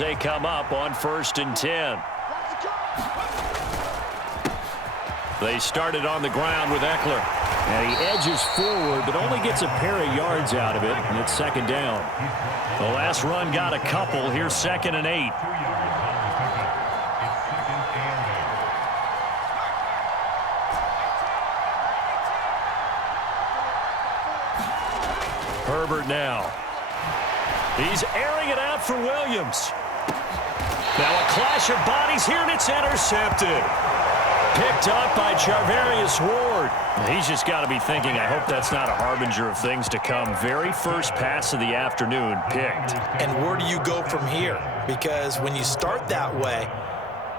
they come up on 1st and 10. They started on the ground with Eckler. And he edges forward, but only gets a pair of yards out of it, and it's 2nd down. The last run got a couple. Here's 2nd and 8. Herbert now. He's airing it out for Williams. Now a clash of bodies here, and it's intercepted. Picked up by Charvarius Ward. He's just got to be thinking, I hope that's not a harbinger of things to come. Very first pass of the afternoon picked. And where do you go from here? Because when you start that way,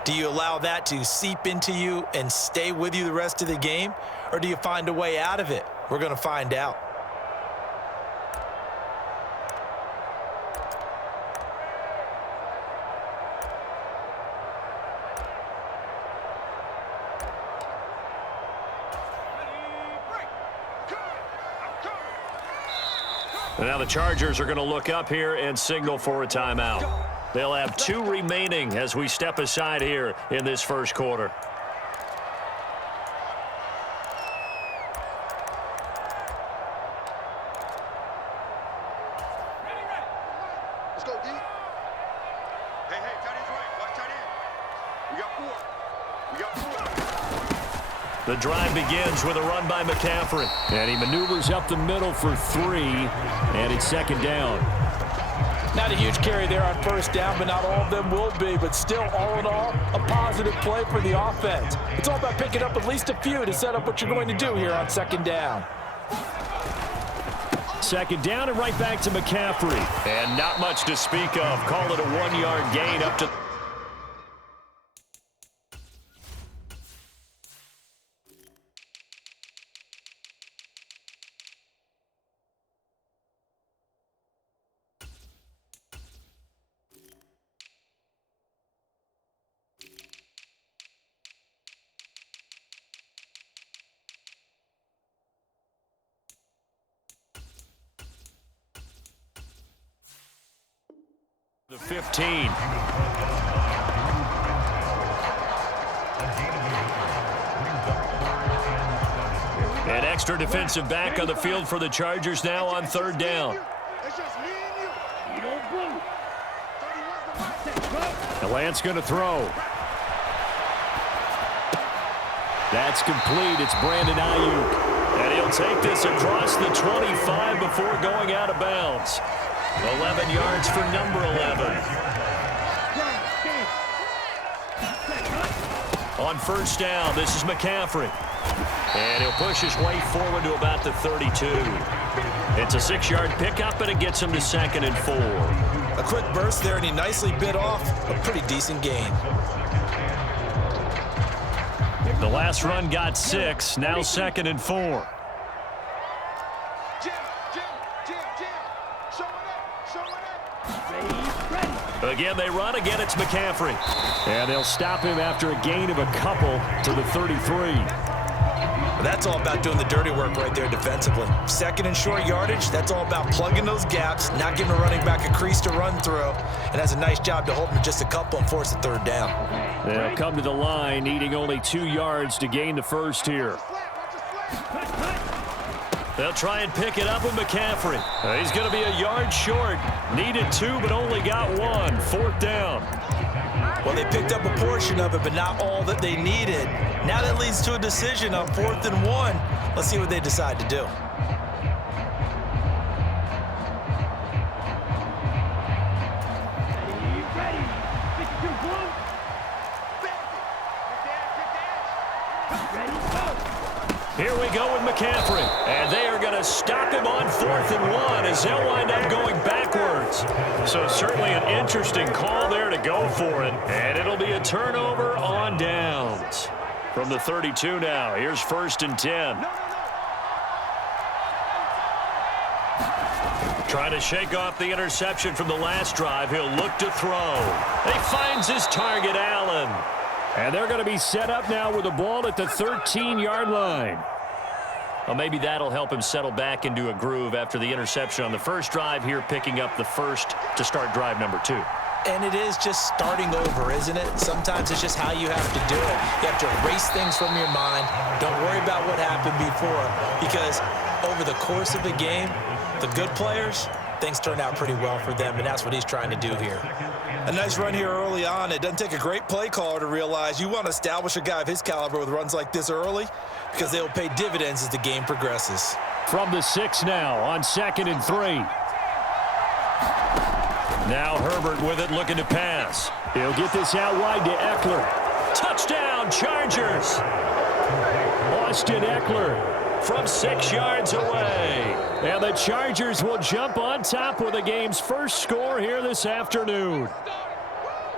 do you allow that to seep into you and stay with you the rest of the game? Or do you find a way out of it? We're going to find out. And now the Chargers are going to look up here and signal for a timeout. They'll have 2 remaining as we step aside here in this first quarter. Let's go, D. Hey, tight end's right. Watch tight end. We got 4. The drive begins with a run by McCaffrey. And he maneuvers up the middle for 3, and it's 2nd down. Not a huge carry there on 1st down, but not all of them will be. But still, all in all, a positive play for the offense. It's all about picking up at least a few to set up what you're going to do here on 2nd down. 2nd down and right back to McCaffrey. And not much to speak of. Call it a 1-yard gain up to... the 15. An extra defensive back on the field for the Chargers now on 3rd down. And Lance going to throw. That's complete. It's Brandon Ayuk. And he'll take this across the 25 before going out of bounds. 11 yards for number 11. On 1st down, this is McCaffrey. And he'll push his way forward to about the 32. It's a 6-yard pickup, and it gets him to 2nd and 4. A quick burst there, and he nicely bit off a pretty decent gain. The last run got 6, now 2nd and 4. Again, they run. Again, it's McCaffrey. And they'll stop him after a gain of a couple to the 33. That's all about doing the dirty work right there defensively. 2nd and short yardage, that's all about plugging those gaps, not giving a running back a crease to run through, and has a nice job to hold him to just a couple and force a 3rd down. They'll come to the line, needing only 2 yards to gain the first here. They'll try and pick it up with McCaffrey. He's going to be a yard short. Needed 2, but only got 1. 4th down. Well, they picked up a portion of it, but not all that they needed. Now that leads to a decision on 4th and 1. Let's see what they decide to do. Here we go with McCaffrey. And they are going to stop him on 4th and 1 as they'll wind up going backwards. So certainly an interesting call there to go for it. And it'll be a turnover on downs. From the 32 now, here's 1st and 10. Trying to shake off the interception from the last drive. He'll look to throw. He finds his target, Allen. And they're going to be set up now with the ball at the 13-yard line. Well, maybe that'll help him settle back into a groove after the interception on the first drive here, picking up the first to start drive number 2. And it is just starting over, isn't it? Sometimes it's just how you have to do it. You have to erase things from your mind. Don't worry about what happened before, because over the course of the game, the good players, things turn out pretty well for them, and that's what he's trying to do here. A nice run here early on. It doesn't take a great play caller to realize you want to establish a guy of his caliber with runs like this early, because they'll pay dividends as the game progresses. From the 6 now on 2nd and 3. Now Herbert with it, looking to pass. He'll get this out wide to Eckler. Touchdown, Chargers! Austin Eckler from 6 yards away. And the Chargers will jump on top with the game's first score here this afternoon.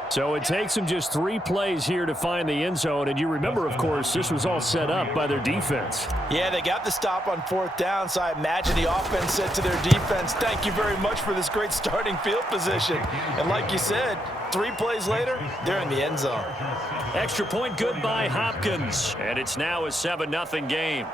So it takes them just 3 plays here to find the end zone. And you remember, of course, this was all set up by their defense. Yeah, they got the stop on 4th down, so I imagine the offense said to their defense, thank you very much for this great starting field position. And like you said, 3 plays later, they're in the end zone. Extra point good by Hopkins. And it's now a 7-0 game.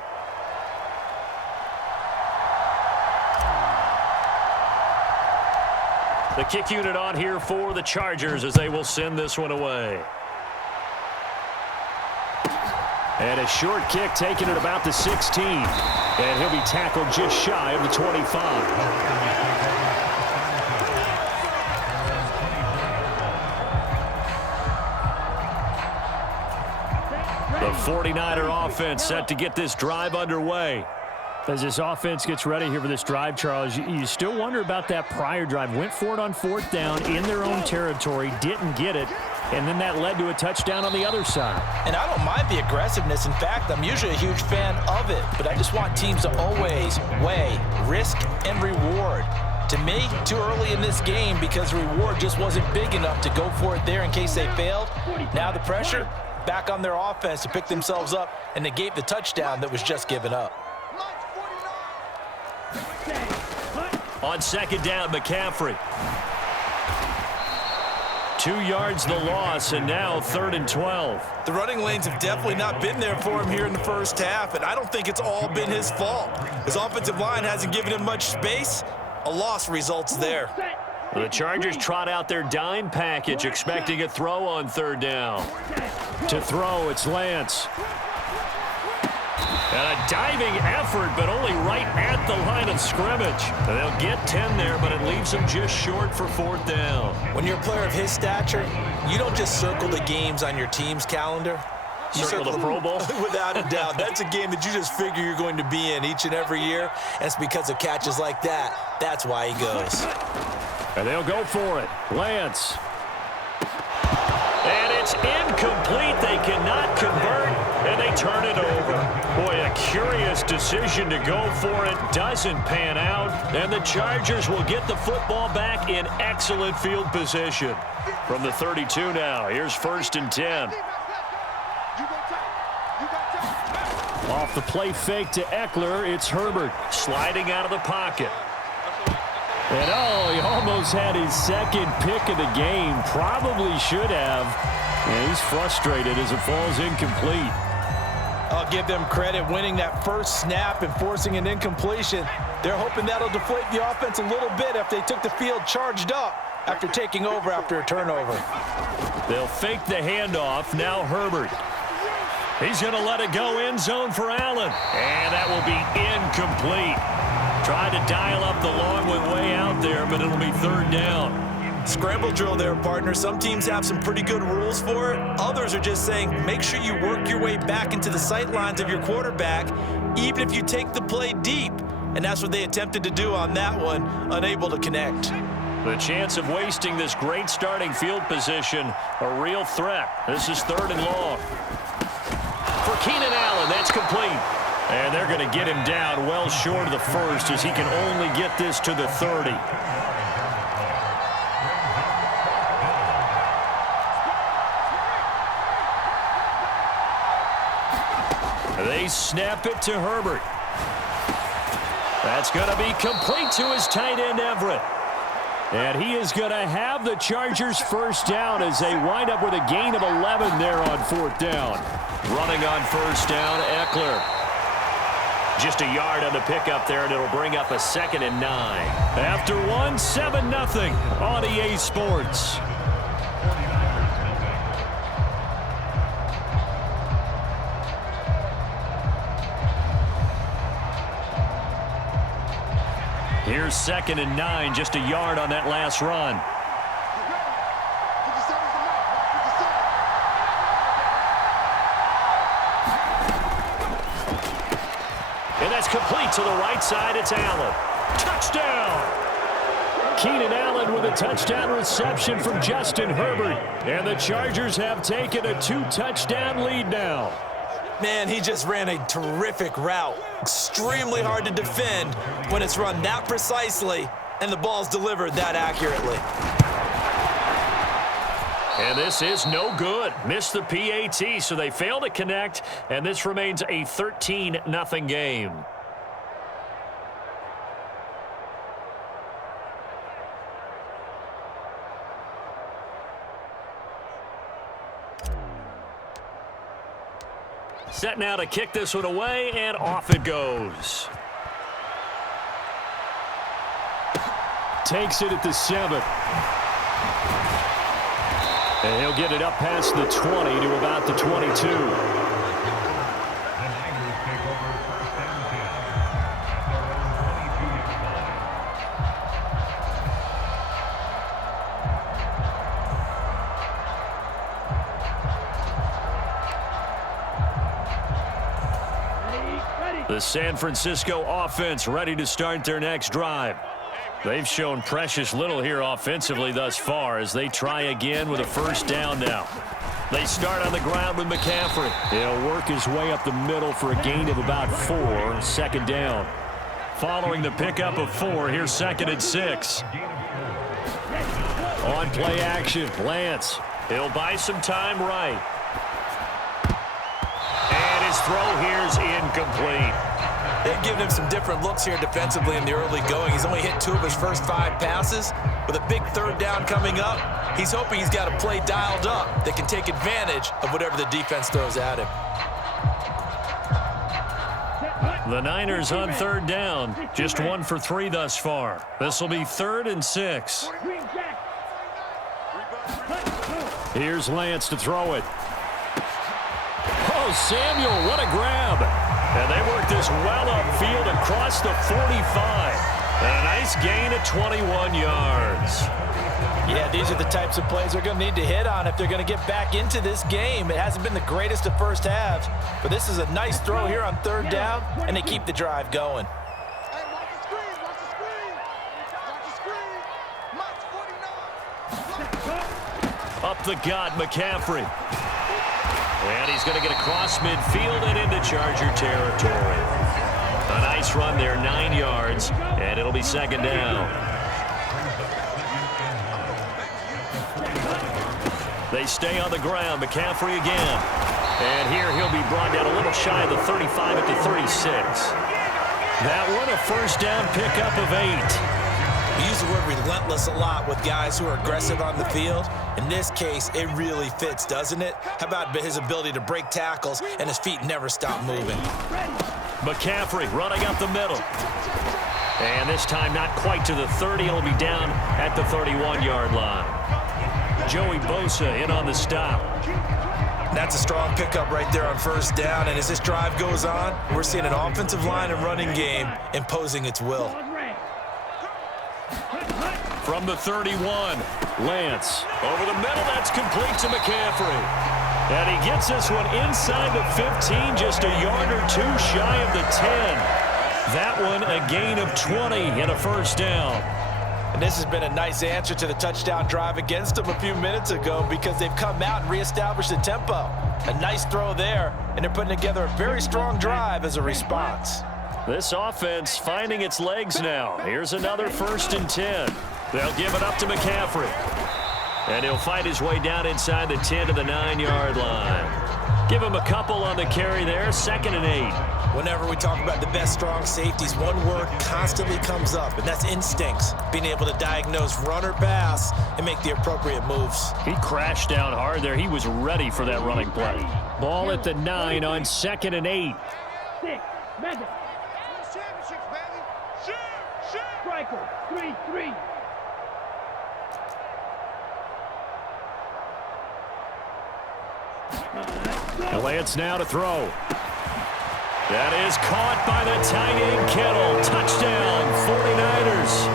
The kick unit on here for the Chargers as they will send this one away. And a short kick taken at about the 16. And he'll be tackled just shy of the 25. The 49er offense set to get this drive underway. As this offense gets ready here for this drive, Charles, you still wonder about that prior drive. Went for it on 4th down in their own territory, didn't get it, and then that led to a touchdown on the other side. And I don't mind the aggressiveness. In fact, I'm usually a huge fan of it, but I just want teams to always weigh risk and reward. To me, too early in this game because the reward just wasn't big enough to go for it there in case they failed. Now the pressure back on their offense to pick themselves up and negate the touchdown that was just given up. On 2nd down, McCaffrey. 2 yards the loss, and now 3rd and 12. The running lanes have definitely not been there for him here in the first half, and I don't think it's all been his fault. His offensive line hasn't given him much space. A loss results there. The Chargers trot out their dime package, expecting a throw on 3rd down. To throw, it's Lance. And a diving effort, but only right at the line of scrimmage. And they'll get 10 there, but it leaves them just short for 4th down. When you're a player of his stature, you don't just circle the games on your team's calendar. You circle the Pro Bowl? Without a doubt. That's a game that you just figure you're going to be in each and every year. And it's because of catches like that. That's why he goes. And they'll go for it. Lance. And it's incomplete. They cannot convert, and they turn it over. Boy, a curious decision to go for it. Doesn't pan out, and the Chargers will get the football back in excellent field position. From the 32 now, here's 1st and 10. Off the play fake to Eckler, it's Herbert sliding out of the pocket. And oh, he almost had his 2nd pick of the game. Probably should have. And he's frustrated as it falls incomplete. I'll give them credit winning that first snap and forcing an incompletion. They're hoping that'll deflate the offense a little bit if they took the field charged up after taking over after a turnover. They'll fake the handoff. Now Herbert. He's going to let it go end zone for Allen. And that will be incomplete. Tried to dial up the long one way out there, but it'll be 3rd down. Scramble drill there, partner. Some teams have some pretty good rules for it. Others are just saying make sure you work your way back into the sight lines of your quarterback, even if you take the play deep. And that's what they attempted to do on that one, unable to connect. The chance of wasting this great starting field position, a real threat. This is 3rd and long. For Keenan Allen, that's complete. And they're going to get him down well short of the 1st as he can only get this to the 30. They snap it to Herbert. That's going to be complete to his tight end, Everett. And he is going to have the Chargers 1st down as they wind up with a gain of 11 there on 4th down. Running on 1st down, Eckler. Just a yard on the pickup there, and it'll bring up a 2nd and 9. After one, 7-0 on EA Sports. Here's 2nd and 9, just a yard on that last run. And that's complete to the right side. It's Allen. Touchdown! Keenan Allen with a touchdown reception from Justin Herbert. And the Chargers have taken a 2-touchdown lead now. Man, he just ran a terrific route. Extremely hard to defend when it's run that precisely and the ball's delivered that accurately. And this is no good. Missed the PAT, so they fail to connect, and this remains a 13-0 game. Set now to kick this one away, and off it goes. Takes it at the 7. And he'll get it up past the 20 to about the 22. The San Francisco offense ready to start their next drive. They've shown precious little here offensively thus far as they try again with a first down now. They start on the ground with McCaffrey. He'll work his way up the middle for a gain of about 4, 2nd down. Following the pickup of 4, here's 2nd and 6. On play action, Lance. He'll buy some time right. And his throw here's incomplete. They've given him some different looks here defensively in the early going. He's only hit 2 of his first 5 passes. With a big 3rd down coming up, he's hoping he's got a play dialed up that can take advantage of whatever the defense throws at him. The Niners on 3rd down. Just 1 for 3 thus far. This will be 3rd and 6. Here's Lance to throw it. Oh, Samuel, what a grab. And they work this well upfield across the 45. And a nice gain of 21 yards. Yeah, these are the types of plays they're going to need to hit on if they're going to get back into this game. It hasn't been the greatest of first halves, but this is a nice throw here on 3rd down, and they keep the drive going. Hey, watch the screen, watch the screen. Watch the screen. Max 49. Up the gut, McCaffrey. And he's going to get across midfield and into Charger territory. A nice run there, 9 yards, and it'll be 2nd down. They stay on the ground, McCaffrey again. And here he'll be brought down a little shy of the 35 at the 36. That one a first down pickup of 8. We use the word relentless a lot with guys who are aggressive on the field. In this case, it really fits, doesn't it? How about his ability to break tackles and his feet never stop moving? McCaffrey running up the middle. And this time not quite to the 30. It'll be down at the 31-yard line. Joey Bosa in on the stop. That's a strong pickup right there on 1st down. And as this drive goes on, we're seeing an offensive line and running game imposing its will. From the 31, Lance. Over the middle, that's complete to McCaffrey. And he gets this one inside the 15, just a yard or 2 shy of the 10. That one a gain of 20 and a first down. And this has been a nice answer to the touchdown drive against them a few minutes ago because they've come out and reestablished the tempo. A nice throw there, and they're putting together a very strong drive as a response. This offense finding its legs now. Here's another 1st and 10. They'll give it up to McCaffrey. And he'll fight his way down inside the 10 to the 9-yard line. Give him a couple on the carry there, 2nd and 8. Whenever we talk about the best strong safeties, one word constantly comes up, and that's instincts. Being able to diagnose run or pass and make the appropriate moves. He crashed down hard there. He was ready for that running play. Ball at the 9 on 2nd and 8. Championships, baby. Shoot. Striker, 3-3. Lance now to throw. That is caught by the tight end Kittle. Touchdown, 49ers.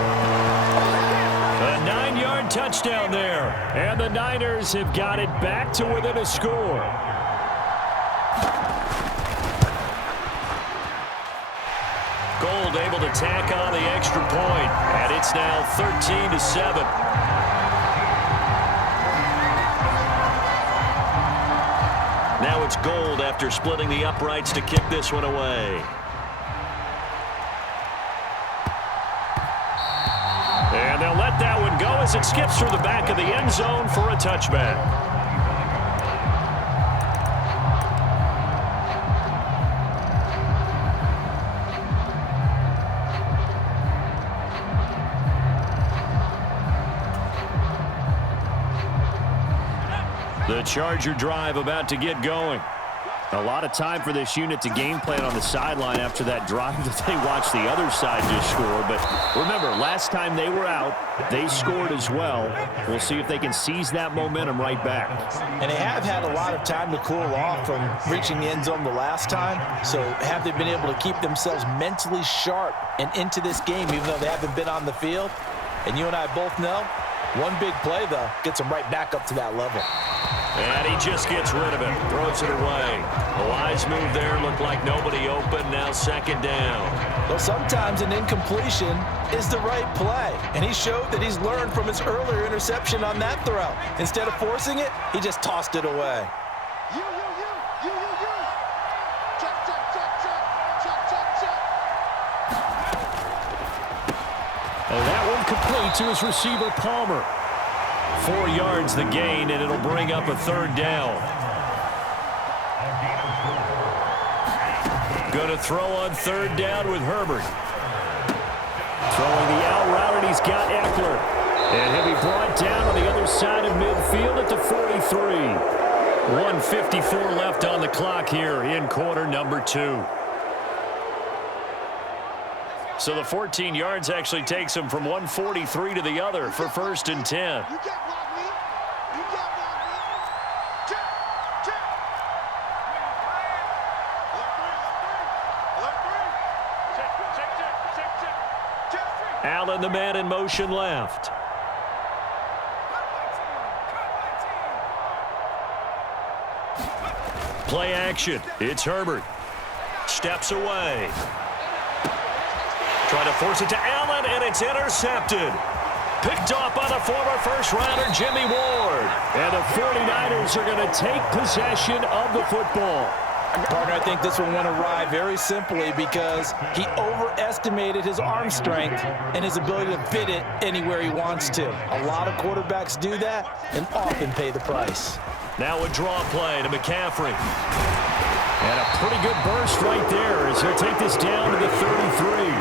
A 9-yard touchdown there. And the Niners have got it back to within a score. Gold able to tack on the extra point. And it's now 13-7. Now it's Gold after splitting the uprights to kick this one away. And they'll let that one go as it skips through the back of the end zone for a touchback. The Charger drive about to get going. A lot of time for this unit to game plan on the sideline after that drive that they watched the other side just score. But remember, last time they were out, they scored as well. We'll see if they can seize that momentum right back. And they have had a lot of time to cool off from reaching the end zone the last time. So have they been able to keep themselves mentally sharp and into this game, even though they haven't been on the field? And you and I both know, one big play, though, gets them right back up to that level. And he just gets rid of it, throws it away. A wise move there, looked like nobody open, now second down. Well, sometimes an incompletion is the right play, and he showed that he's learned from his earlier interception on that throw. Instead of forcing it, he just tossed it away. You. Check. And that one complete to his receiver, Palmer. 4 yards the gain, and it'll bring up a third down. Going to throw on third down with Herbert. Throwing the out route, and he's got Eckler. And he'll be brought down on the other side of midfield at the 43. 1:54 left on the clock here in quarter number 2. So the 14 yards actually takes him from 143 to the other for first and 10. You can't block me. Check. Allen, the man in motion left. Play action. It's Herbert. Steps away. Trying to force it to Allen, and it's intercepted. Picked off by the former first-rounder, Jimmy Ward. And the 49ers are going to take possession of the football. Partner, I think this one went awry very simply because he overestimated his arm strength and his ability to fit it anywhere he wants to. A lot of quarterbacks do that and often pay the price. Now a draw play to McCaffrey. And a pretty good burst right there as he'll take this down to the 33.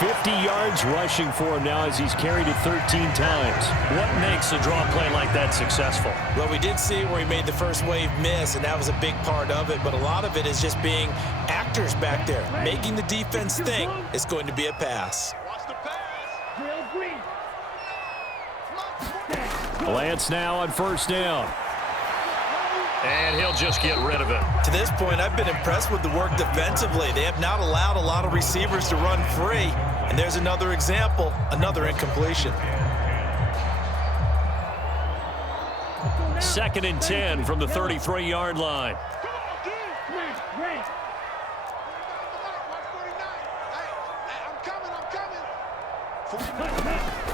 50 yards rushing for him now as he's carried it 13 times. What makes a draw play like that successful? Well, we did see where he made the first wave miss, and that was a big part of it. But a lot of it is just being actors back there, making the defense think it's going to be a pass. Watch the pass. Drill green. Lance now on first down. And he'll just get rid of it. To this point, I've been impressed with the work defensively. They have not allowed a lot of receivers to run free. And there's another example, another incompletion. 2nd and 10 from the 33-yard line.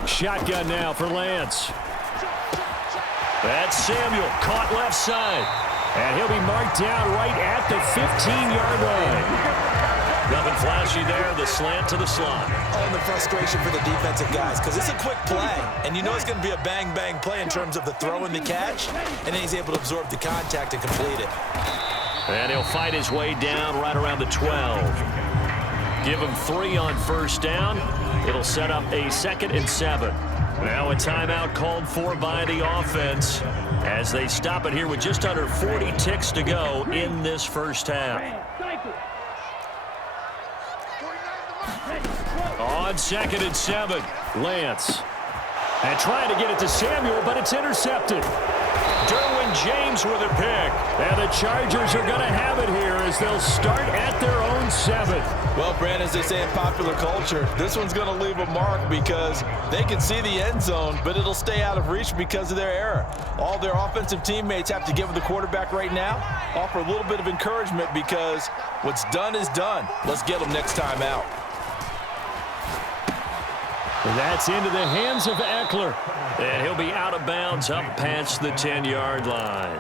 Shotgun now for Lance. That's Samuel, caught left side. And he'll be marked down right at the 15-yard line. Nothing flashy there, the slant to the slot. And the frustration for the defensive guys, because it's a quick play. And you know it's going to be a bang-bang play in terms of the throw and the catch. And then he's able to absorb the contact and complete it. And he'll fight his way down right around the 12. Give him 3 on first down. It'll set up a 2nd and 7. Now a timeout called for by the offense as they stop it here with just under 40 ticks to go in this first half. On 2nd and 7, Lance. And trying to get it to Samuel, but it's intercepted. Derwin James with a pick. And the Chargers are going to have it here as they'll start at their own 7. Well, Brandon, as they say in popular culture, this one's going to leave a mark because they can see the end zone, but it'll stay out of reach because of their error. All their offensive teammates have to give the quarterback right now, offer a little bit of encouragement because what's done is done. Let's get them next time out. And that's into the hands of Eckler. And he'll be out of bounds up past the 10-yard line.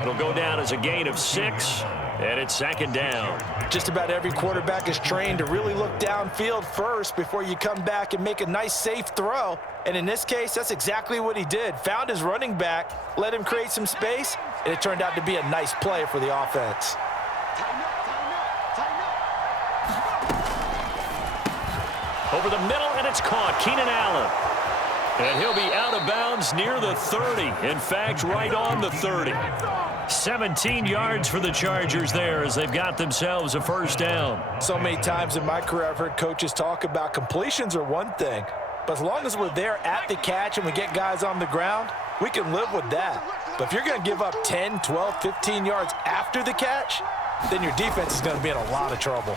It'll go down as a gain of 6, and it's second down. Just about every quarterback is trained to really look downfield first before you come back and make a nice, safe throw. And in this case, that's exactly what he did. Found his running back, let him create some space, and it turned out to be a nice play for the offense. Over the middle, and it's caught. Keenan Allen. And he'll be out of bounds near the 30. In fact, right on the 30. 17 yards for the Chargers there as they've got themselves a first down. So many times in my career, I've heard coaches talk about completions are one thing. But as long as we're there at the catch and we get guys on the ground, we can live with that. But if you're going to give up 10, 12, 15 yards after the catch, then your defense is going to be in a lot of trouble.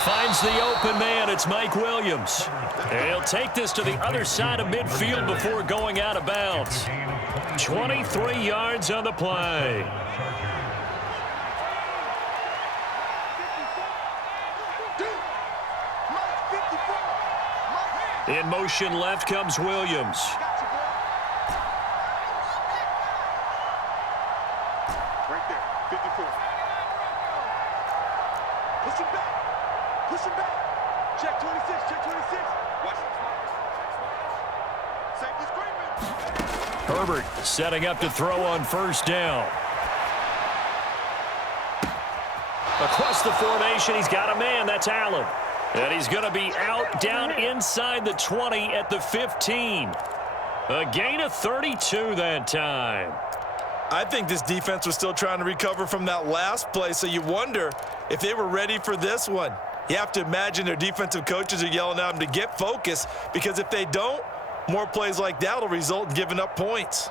Finds the open man. It's Mike Williams. And he'll take this to the other side of midfield before going out of bounds. 23 yards on the play. In motion left comes Williams. Right there, 54. Push him back. Push him back. Check 26, check 26. Watch it. Safety screaming. Herbert setting up to throw on first down. Across the formation, he's got a man. That's Allen. And he's going to be out down inside the 20 at the 15. A gain of 32 that time. I think this defense was still trying to recover from that last play, so you wonder if they were ready for this one. You have to imagine their defensive coaches are yelling at them to get focused, because if they don't, more plays like that will result in giving up points.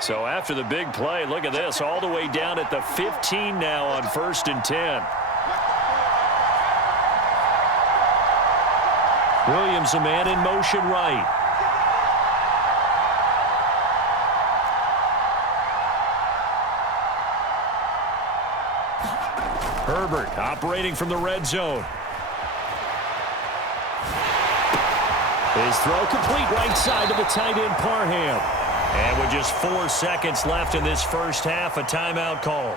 So after the big play, look at this, all the way down at the 15 now on 1st and 10. Williams, a man in motion right. Herbert operating from the red zone. His throw complete right side to the tight end Parham. And with just 4 seconds left in this first half, a timeout call.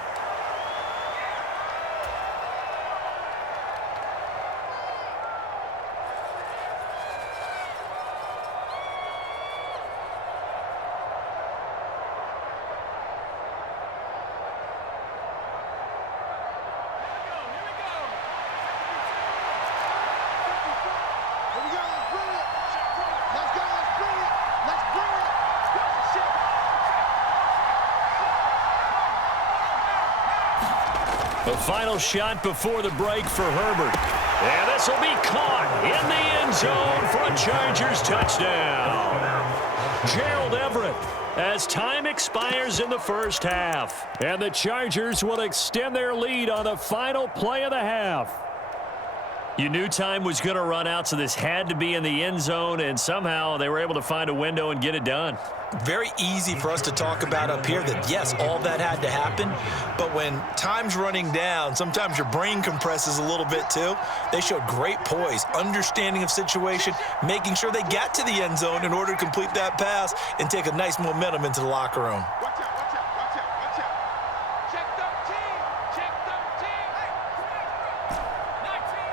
The final shot before the break for Herbert. And this will be caught in the end zone for a Chargers touchdown. Gerald Everett as time expires in the first half. And the Chargers will extend their lead on the final play of the half. You knew time was going to run out, so this had to be in the end zone, and somehow they were able to find a window and get it done. Very easy for us to talk about up here that, yes, all that had to happen, but when time's running down, sometimes your brain compresses a little bit too. They showed great poise, understanding of situation, making sure they got to the end zone in order to complete that pass and take a nice momentum into the locker room. Watch out, watch out, watch out, watch out. Check 13, check 13. 19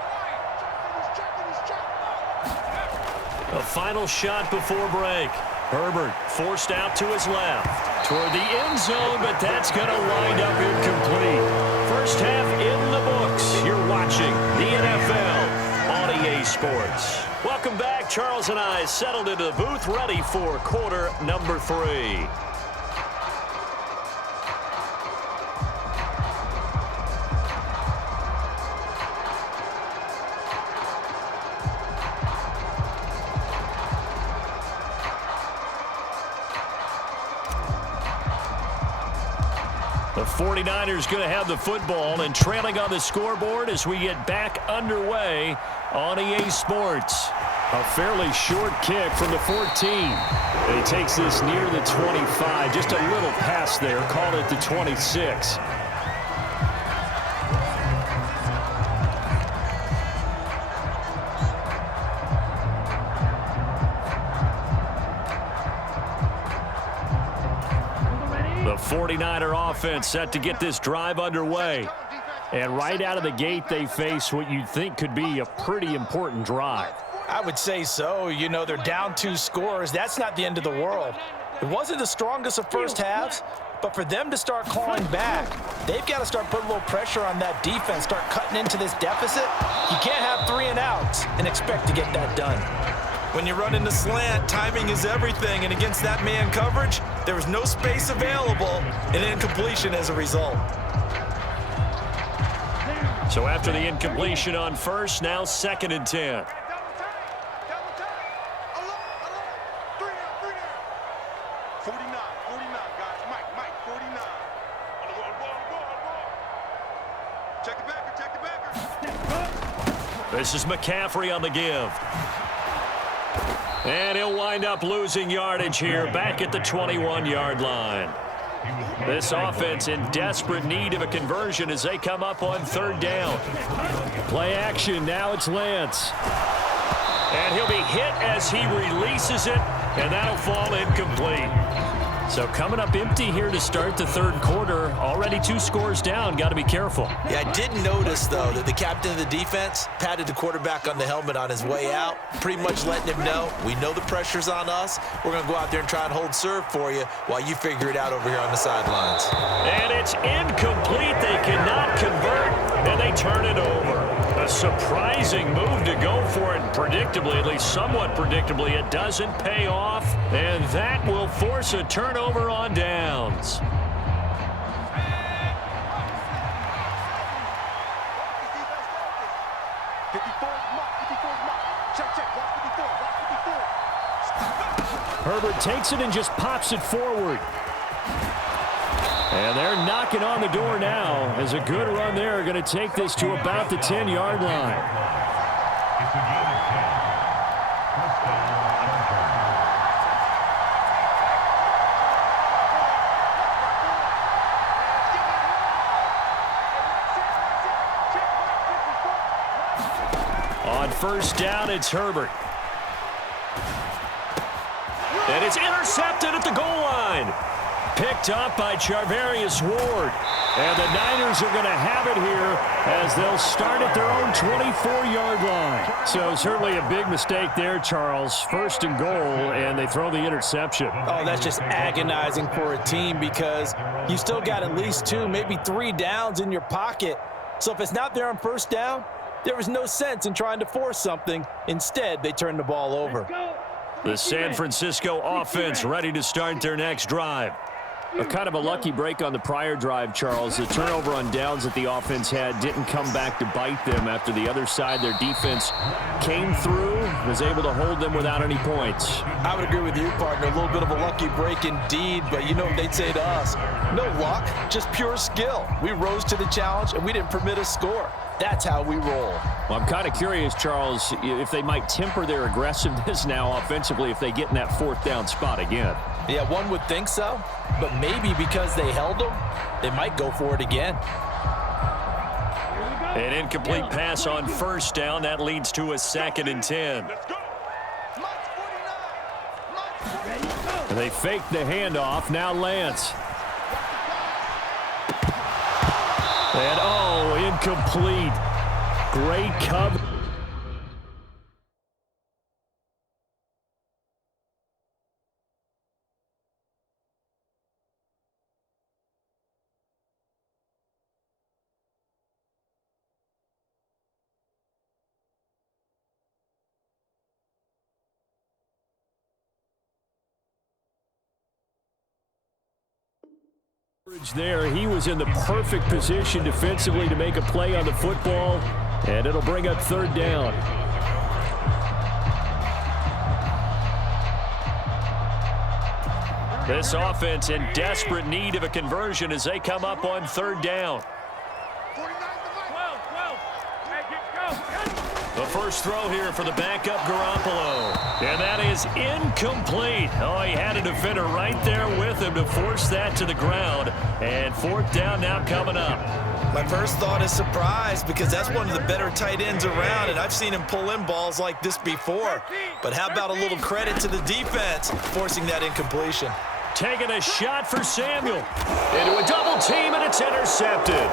right. A final shot before break. Herbert forced out to his left toward the end zone, but that's going to wind up incomplete. First half in the books. You're watching the NFL on EA Sports. Welcome back. Charles and I settled into the booth, ready for quarter number 3. The 49ers going to have the football and trailing on the scoreboard as we get back underway on EA Sports. A fairly short kick from the 14. He takes this near the 25. Just a little pass there. Call it the 26. The 49er offense set to get this drive underway. And right out of the gate, they face what you'd think could be a pretty important drive. I would say so. You know, they're down 2 scores. That's not the end of the world. It wasn't the strongest of first halves, but for them to start clawing back, they've got to start putting a little pressure on that defense, start cutting into this deficit. You can't have 3 and outs and expect to get that done. When you run into slant, timing is everything, and against that man coverage, there was no space available, and incompletion as a result. So after the incompletion on first, now 2nd and 10. This is McCaffrey on the give. And he'll wind up losing yardage here back at the 21-yard line. This offense in desperate need of a conversion as they come up on 3rd down. Play action. Now it's Lance. And he'll be hit as he releases it, and that'll fall incomplete. So coming up empty here to start the 3rd quarter. Already 2 scores down. Got to be careful. Yeah, I did notice, though, that the captain of the defense patted the quarterback on the helmet on his way out, pretty much letting him know, we know the pressure's on us. We're going to go out there and try and hold serve for you while you figure it out over here on the sidelines. And it's incomplete. They cannot convert, and they turn it over. A surprising move to go for it, and predictably, at least somewhat predictably, it doesn't pay off, and that will force a turnover on downs. Herbert takes it and just pops it forward. And they're knocking on the door now as a good run there. Going to take this to about the 10-yard line. On 1st down, it's Herbert. And it's intercepted at the goal line. Picked up by Charvarius Ward. And the Niners are going to have it here as they'll start at their own 24-yard line. So certainly a big mistake there, Charles. 1st and goal, and they throw the interception. Oh, that's just agonizing for a team because you still got at least 2, maybe 3 downs in your pocket. So if it's not there on 1st down, there was no sense in trying to force something. Instead, they turned the ball over. The San Francisco offense ready to start their next drive. A kind of a lucky break on the prior drive, Charles. The turnover on downs that the offense had didn't come back to bite them after the other side. Their defense came through, was able to hold them without any points. I would agree with you, partner. A little bit of a lucky break indeed, but you know what they'd say to us? No luck, just pure skill. We rose to the challenge, and we didn't permit a score. That's how we roll. Well, I'm kind of curious, Charles, if they might temper their aggressiveness now offensively if they get in that 4th down spot again. Yeah, one would think so, but maybe because they held them, they might go for it again. An incomplete pass on 1st down. That leads to a 2nd and 10. They fake the handoff. Now Lance. And, oh, incomplete. Great cover. There, he was in the perfect position defensively to make a play on the football, and it'll bring up 3rd down. This offense in desperate need of a conversion as they come up on third down. 49 to Mike. 12. Hey, go. The first throw here for the backup Garoppolo. And that is incomplete. Oh, he had a defender right there with him to force that to the ground. And fourth down now coming up. My first thought is surprise because that's one of the better tight ends around, and I've seen him pull in balls like this before. But how about a little credit to the defense forcing that incompletion? Taking a shot for Samuel. Into a double team, and it's intercepted.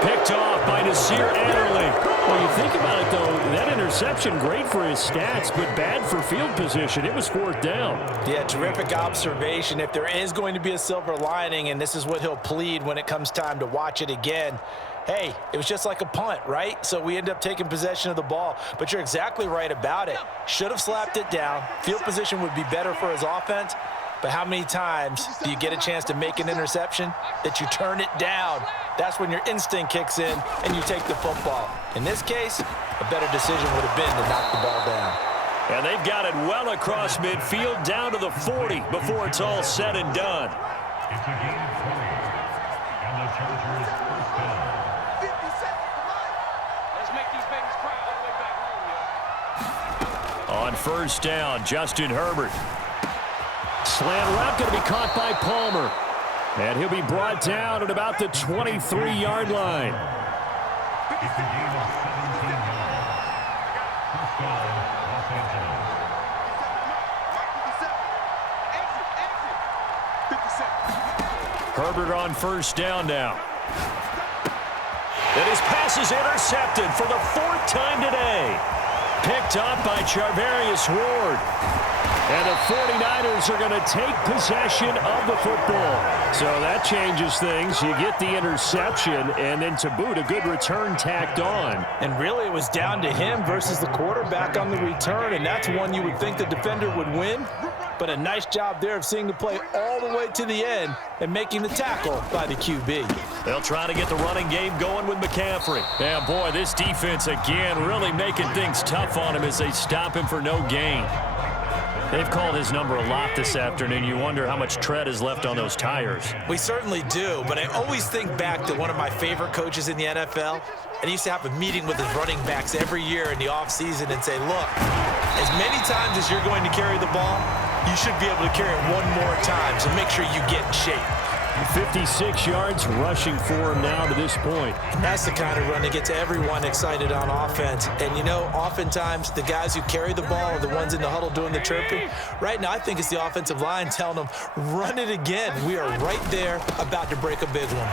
Picked off by Nasir Adderley. Well, you think about it, though, that interception, great for his stats, but bad for field position. It was fourth down. Yeah, terrific observation. If there is going to be a silver lining, and this is what he'll plead when it comes time to watch it again, hey, it was just like a punt, right? So we end up taking possession of the ball. But you're exactly right about it. Should have slapped it down. Field position would be better for his offense. But how many times do you get a chance to make an interception that you turn it down? That's when your instinct kicks in and you take the football. In this case, a better decision would have been to knock the ball down. And they've got it well across midfield down to the 40 before it's all said and done. It's a game of 40, and the Chargers first down. 50 seconds, come on. Let's make these babies cry all the way back home, yo. On first down, Justin Herbert. Slant route going to be caught by Palmer. And he'll be brought down at about the 23-yard line. It's a game of 17 yards. First down, Los Angeles. 57. Herbert on first down now. And his pass is intercepted for the fourth time today. Picked up by Charvarius Ward. And the 49ers are going to take possession of the football. So that changes things. You get the interception, and then to boot, a good return tacked on. And really, it was down to him versus the quarterback on the return, and that's one you would think the defender would win. But a nice job there of seeing the play all the way to the end and making the tackle by the QB. They'll try to get the running game going with McCaffrey. Yeah, boy, this defense again really making things tough on him as they stop him for no gain. They've called his number a lot this afternoon. You wonder how much tread is left on those tires. We certainly do, but I always think back to one of my favorite coaches in the NFL, and he used to have a meeting with his running backs every year in the offseason and say, look, as many times as you're going to carry the ball, you should be able to carry it one more time, so make sure you get in shape. 56 yards rushing for him now to this point. That's the kind of run that gets everyone excited on offense. And, you know, oftentimes the guys who carry the ball are the ones in the huddle doing the chirping. Right now, I think it's the offensive line telling them, run it again. We are right there about to break a big one.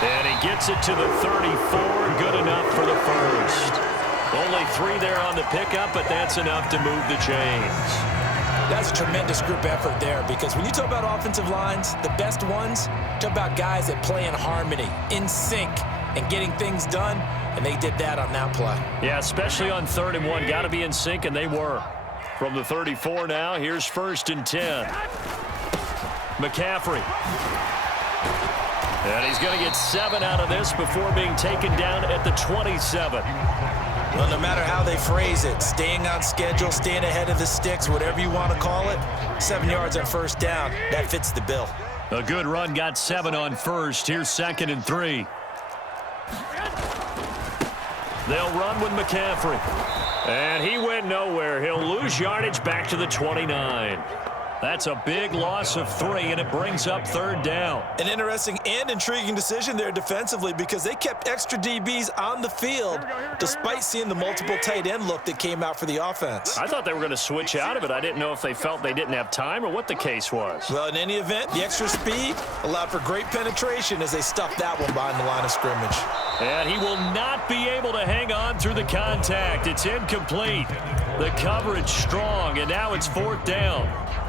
And he gets it to the 34. Good enough for the first. Only 3 there on the pickup, but that's enough to move the chains. That's a tremendous group effort there, because when you talk about offensive lines, the best ones, talk about guys that play in harmony, in sync, and getting things done, and they did that on that play. Yeah, especially on 3rd and 1. Got to be in sync, and they were. From the 34 now, here's 1st and 10. McCaffrey. And he's going to get 7 out of this before being taken down at the 27. Well, no matter how they phrase it, staying on schedule, staying ahead of the sticks, whatever you want to call it, 7 yards on first down, that fits the bill. A good run, got 7 on first. Here's 2nd and 3. They'll run with McCaffrey. And he went nowhere. He'll lose yardage back to the 29. That's a big loss of 3, and it brings up 3rd down. An interesting and intriguing decision there defensively, because they kept extra DBs on the field despite seeing the multiple tight end look that came out for the offense. I thought they were going to switch out of it. I didn't know if they felt they didn't have time or what the case was. Well, in any event, the extra speed allowed for great penetration as they stuffed that one behind the line of scrimmage. And he will not be able to hang on through the contact. It's incomplete. The coverage strong, and now it's 4th down.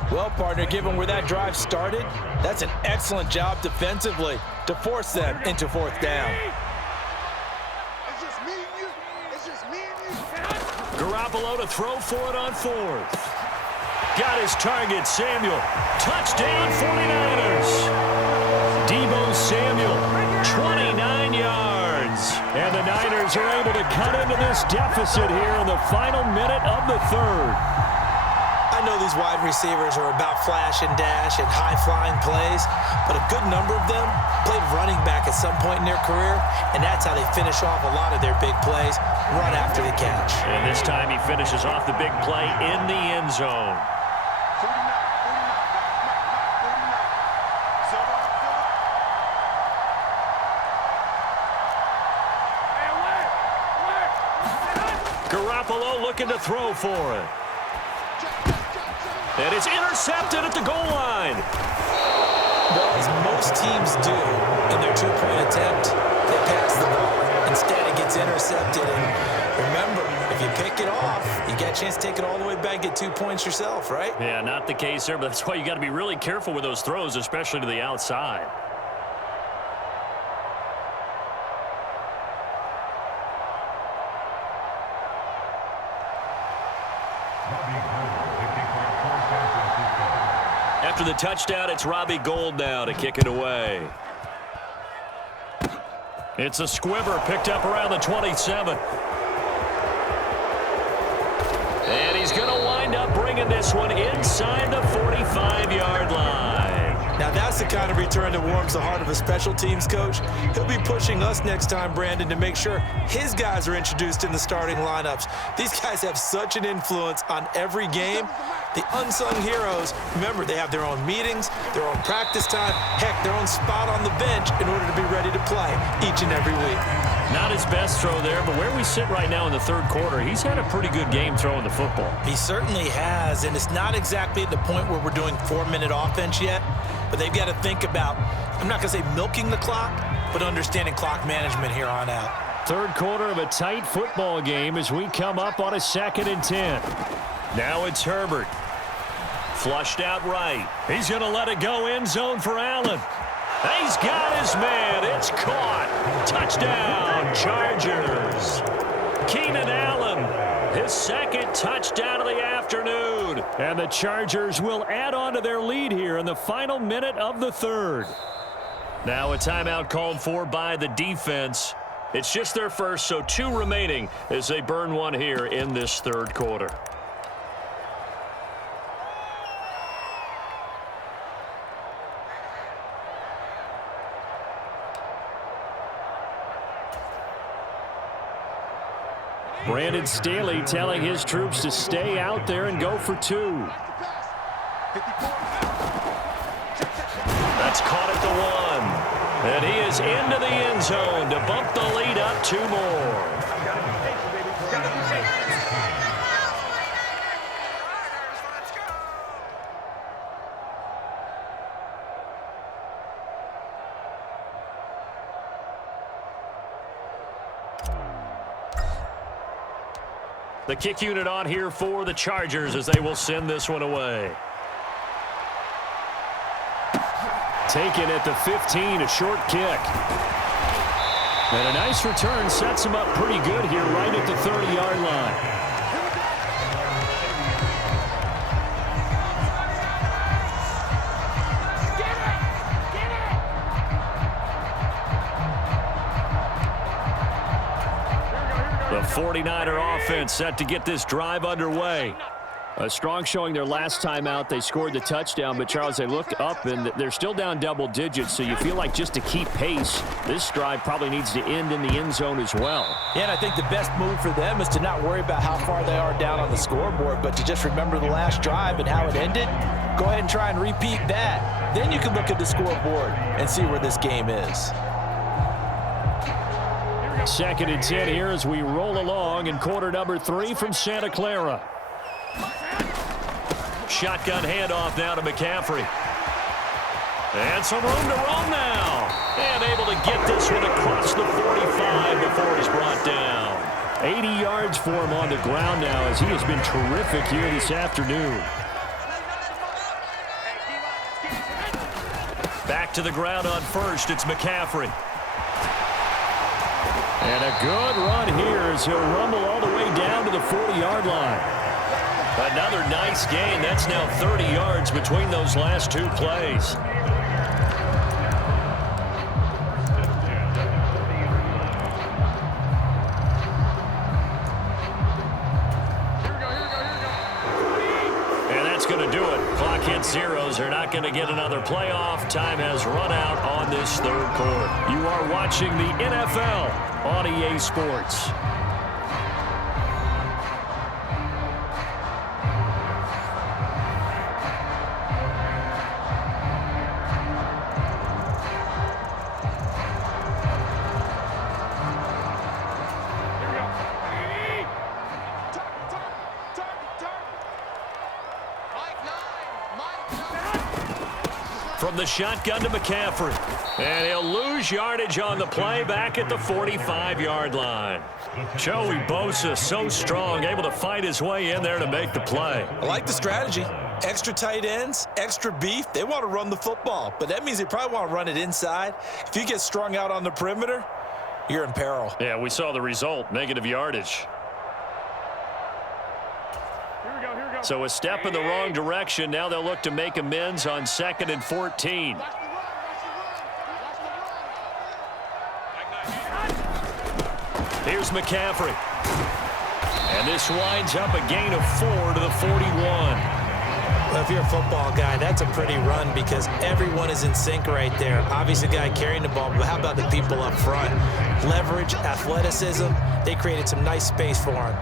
Well, partner, given where that drive started, that's an excellent job defensively to force them into 4th down. It's just me and you. It's just me and you. Garoppolo to throw for it on 4th. Got his target, Samuel. Touchdown, 49ers. Deebo Samuel, 29 yards. And the Niners are able to cut into this deficit here in the final minute of the 3rd. I know these wide receivers are about flash and dash and high-flying plays, but a good number of them played running back at some point in their career, and that's how they finish off a lot of their big plays, run after the catch. And this time he finishes off the big play in the end zone. 49. Garoppolo looking to throw for it. And it's intercepted at the goal line. Well, as most teams do in their two-point attempt, they pass the ball. Instead, it gets intercepted. And remember, if you pick it off, you get a chance to take it all the way back, get 2 points yourself, right? Yeah, not the case there, but that's why you got to be really careful with those throws, especially to the outside. After the touchdown, it's Robbie Gould now to kick it away. It's a squibber picked up around the 27. And he's going to wind up bringing this one inside the 45-yard line. Now, that's the kind of return that warms the heart of a special teams coach. He'll be pushing us next time, Brandon, to make sure his guys are introduced in the starting lineups. These guys have such an influence on every game. The unsung heroes, remember, they have their own meetings, their own practice time, heck, their own spot on the bench in order to be ready to play each and every week. Not his best throw there, but where we sit right now in the third quarter, he's had a pretty good game throwing the football. He certainly has, and it's not exactly at the point where we're doing 4-minute offense yet, but they've got to think about, I'm not going to say milking the clock, but understanding clock management here on out. Third quarter of a tight football game as we come up on a 2nd and 10. Now it's Herbert. Flushed out right. He's going to let it go end zone for Allen. He's got his man. It's caught. Touchdown, Chargers. Keenan Allen, his second touchdown of the afternoon. And the Chargers will add on to their lead here in the final minute of the third. Now a timeout called for by the defense. It's just their first, so 2 remaining as they burn one here in this third quarter. Brandon Staley telling his troops to stay out there and go for 2. That's caught at the 1. And he is into the end zone to bump the lead up 2 more. The kick unit on here for the Chargers as they will send this one away. Taken at the 15, a short kick. And a nice return sets him up pretty good here right at the 30-yard line. The 49er offense set to get this drive underway. A strong showing their last time out. They scored the touchdown, but, Charles, they looked up, and they're still down double digits, so you feel like just to keep pace, this drive probably needs to end in the end zone as well. Yeah, and I think the best move for them is to not worry about how far they are down on the scoreboard, but to just remember the last drive and how it ended. Go ahead and try and repeat that. Then you can look at the scoreboard and see where this game is. 2nd and 10 here as we roll along in quarter number 3 from Santa Clara. Shotgun handoff now to McCaffrey. And some room to roam now. And able to get this one across the 45 before he's brought down. 80 yards for him on the ground now as he has been terrific here this afternoon. Back to the ground on first. It's McCaffrey. And a good run here as he'll rumble all the way down to the 40-yard line. Another nice gain. That's now 30 yards between those last 2 plays. And that's going to do it. Clock hits zeros. They're not going to get another playoff. Time has run out on this third quarter. You are watching the NFL on EA Sports. From the shotgun to McCaffrey. And he'll lose yardage on the play back at the 45-yard line. Joey Bosa, so strong, able to fight his way in there to make the play. I like the strategy. Extra tight ends, extra beef. They want to run the football, but that means they probably want to run it inside. If you get strung out on the perimeter, you're in peril. Yeah, we saw the result, negative yardage. So a step in the wrong direction. Now they'll look to make amends on 2nd and 14. Here's McCaffrey. And this winds up a gain of 4 to the 41. Well, if you're a football guy, that's a pretty run because everyone is in sync right there. Obviously, the guy carrying the ball, but how about the people up front? Leverage, athleticism, they created some nice space for him.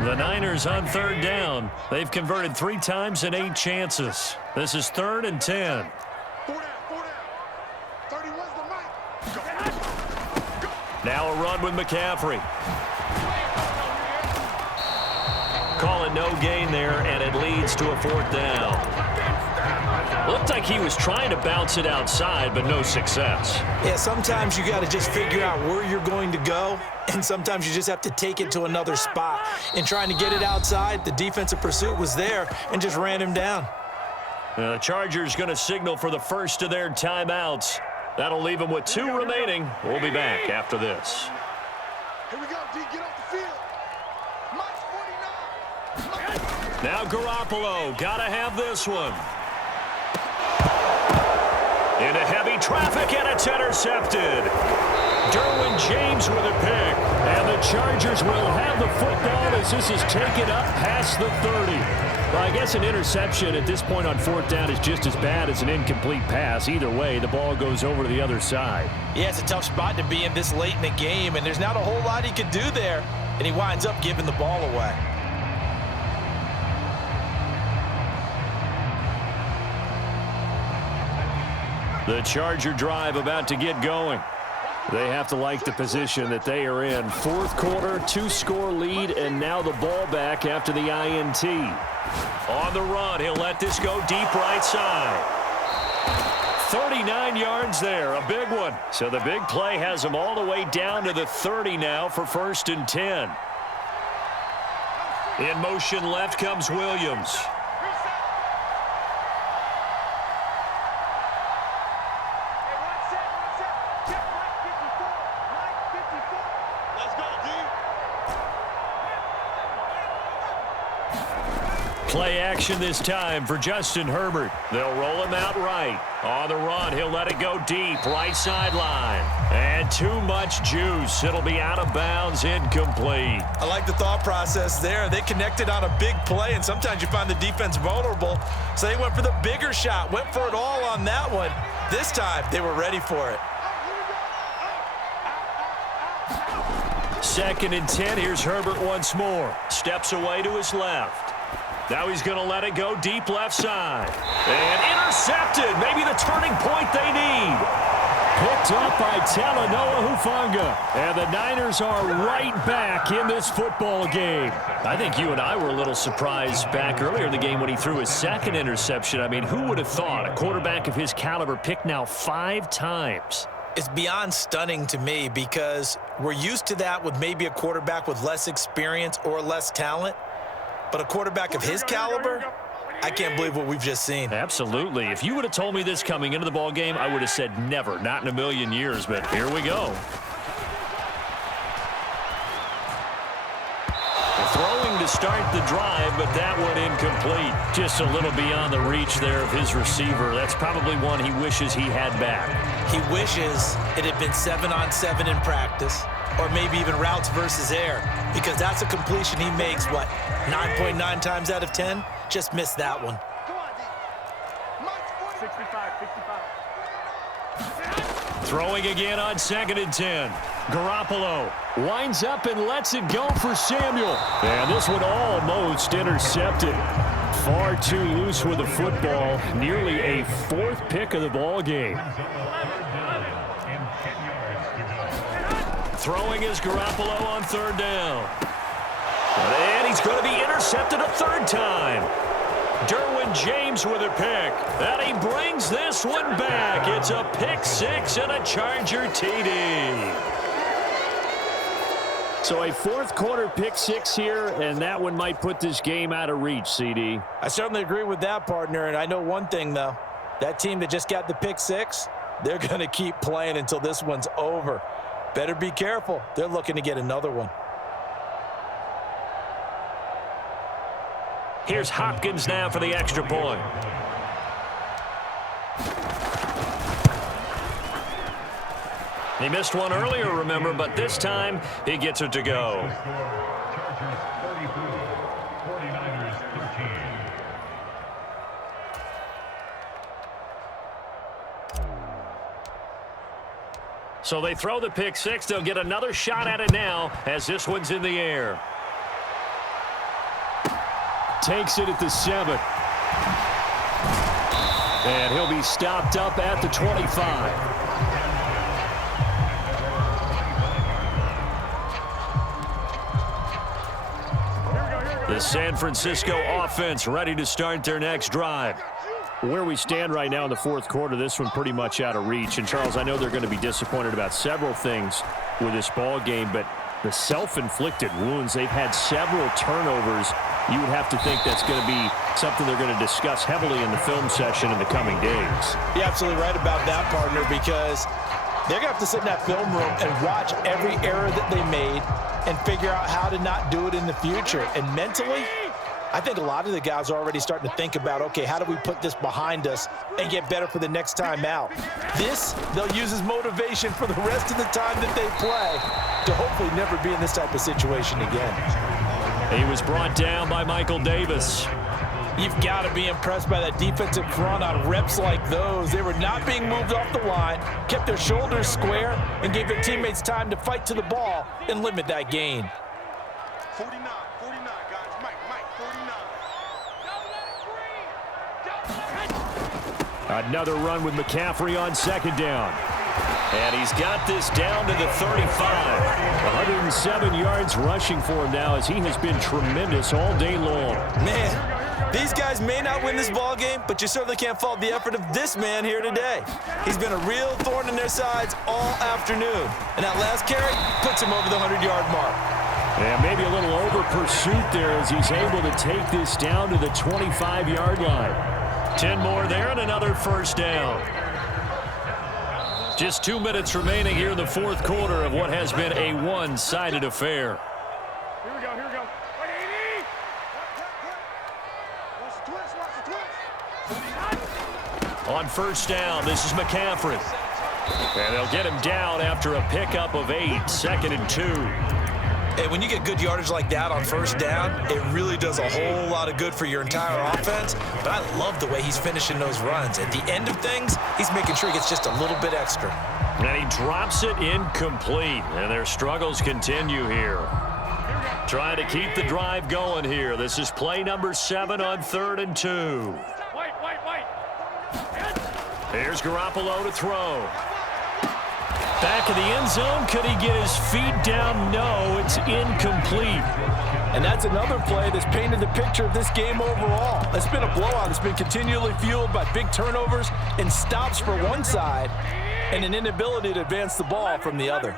The Niners on 3rd down. They've converted 3 times in 8 chances. This is 3rd and 10. 4 down. 31's the mic. Go. Now a run with McCaffrey. Calling no gain there, and it leads to a 4th down. Looked like he was trying to bounce it outside, but no success. Yeah, sometimes you got to just figure out where you're going to go, and sometimes you just have to take it to another spot. In trying to get it outside, the defensive pursuit was there and just ran him down. The Chargers going to signal for the first of their timeouts. That'll leave them with 2 remaining. We'll be back after this. Here we go, D. Get off the field. Mike 49. Now Garoppolo. Got to have this one. Into heavy traffic, and it's intercepted. Derwin James with a pick. And the Chargers will have the football as this is taken up past the 30. Well, I guess an interception at this point on 4th down is just as bad as an incomplete pass. Either way, the ball goes over to the other side. Yeah, it's a tough spot to be in this late in the game, and there's not a whole lot he could do there, and he winds up giving the ball away. The Charger drive about to get going. They have to like the position that they are in. 4th quarter, 2-score lead, and now the ball back after the INT. On the run, he'll let this go deep right side. 39 yards there, a big one. So the big play has him all the way down to the 30 now for 1st and 10. In motion left comes Williams. Play action this time for Justin Herbert. They'll roll him out right. On the run, he'll let it go deep, right sideline. And too much juice. It'll be out of bounds, incomplete. I like the thought process there. They connected on a big play, and sometimes you find the defense vulnerable. So they went for the bigger shot, went for it all on that one. This time, they were ready for it. 2nd and 10. Here's Herbert once more. Steps away to his left. Now he's going to let it go deep left side. And intercepted. Maybe the turning point they need. Picked up by Talanoa Hufanga. And the Niners are right back in this football game. I think you and I were a little surprised back earlier in the game when he threw his 2nd interception. I mean, who would have thought a quarterback of his caliber picked now 5 times? It's beyond stunning to me because we're used to that with maybe a quarterback with less experience or less talent. But a quarterback of his caliber, I can't believe what we've just seen. Absolutely. If you would have told me this coming into the ball game, I would have said never, not in a million years. But here we go. Throwing to start the drive, but that one incomplete. Just a little beyond the reach there of his receiver. That's probably one he wishes he had back. He wishes it had been 7-on-7 in practice, or maybe even routes versus air, because that's a completion he makes, 9.9 times out of 10? Just missed that one. 65, 65. Throwing again on 2nd and 10. Garoppolo winds up and lets it go for Samuel. And this one almost intercepted. Far too loose with the football. Nearly a 4th pick of the ball game. Throwing is Garoppolo on 3rd down. And he's going to be intercepted a 3rd time. Derwin James with a pick. And he brings this one back. It's a pick 6 and a Charger TD. So a 4th quarter pick 6 here, and that one might put this game out of reach, CD. I certainly agree with that, partner, and I know one thing, though. That team that just got the pick 6, they're going to keep playing until this one's over. Better be careful. They're looking to get another one. Here's Hopkins now for the extra point. He missed one earlier, remember, but this time he gets it to go. Chargers 34, 49ers 13. So they throw the pick 6. They'll get another shot at it now as this one's in the air. Takes it at the 7. And he'll be stopped up at the 25. The San Francisco offense ready to start their next drive. Where we stand right now in the 4th quarter, this one pretty much out of reach. And, Charles, I know they're going to be disappointed about several things with this ball game, but the self-inflicted wounds, they've had several turnovers. You would have to think that's going to be something they're going to discuss heavily in the film session in the coming days. You're absolutely right about that, partner, because they're going to have to sit in that film room and watch every error that they made and figure out how to not do it in the future. And mentally, I think a lot of the guys are already starting to think about, okay, how do we put this behind us and get better for the next time out? This, they'll use as motivation for the rest of the time that they play to hopefully never be in this type of situation again. He was brought down by Michael Davis. You've got to be impressed by that defensive front on reps like those. They were not being moved off the line, kept their shoulders square, and gave their teammates time to fight to the ball and limit that gain. 49, 49, guys. Mike, 49. Another run with McCaffrey on 2nd down. And he's got this down to the 35. 107 yards rushing for him now as he has been tremendous all day long. Man, these guys may not win this ball game, but you certainly can't fault the effort of this man here today. He's been a real thorn in their sides all afternoon. And that last carry puts him over the 100-yard mark. And maybe a little over pursuit there as he's able to take this down to the 25-yard line. 10 more there and another 1st down. Just 2 minutes remaining here in the 4th quarter of what has been a one-sided affair. Here we go, here we go. On 1st down, this is McCaffrey. And they'll get him down after a pickup of 8, 2nd and 2. Hey, when you get good yardage like that on 1st down, it really does a whole lot of good for your entire offense. But I love the way he's finishing those runs. At the end of things, he's making sure he gets just a little bit extra. And he drops it incomplete. And their struggles continue here. Trying to keep the drive going here. This is play number 7 on 3rd and 2. White. Here's Garoppolo to throw. Back in the end zone. Could he get his feet down? No, it's incomplete. And that's another play that's painted the picture of this game overall. It's been a blowout. It's been continually fueled by big turnovers and stops for one side and an inability to advance the ball from the other.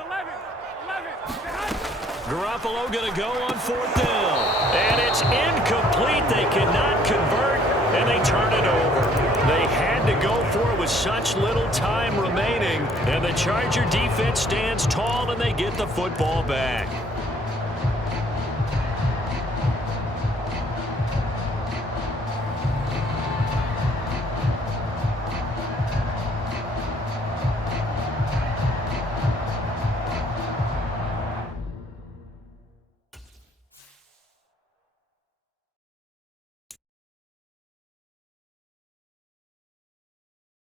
Garoppolo going to go on 4th down. And it's incomplete. They cannot convert, and they turn it over. They had to go for it with such little time remaining, and the Charger defense stands tall, and they get the football back.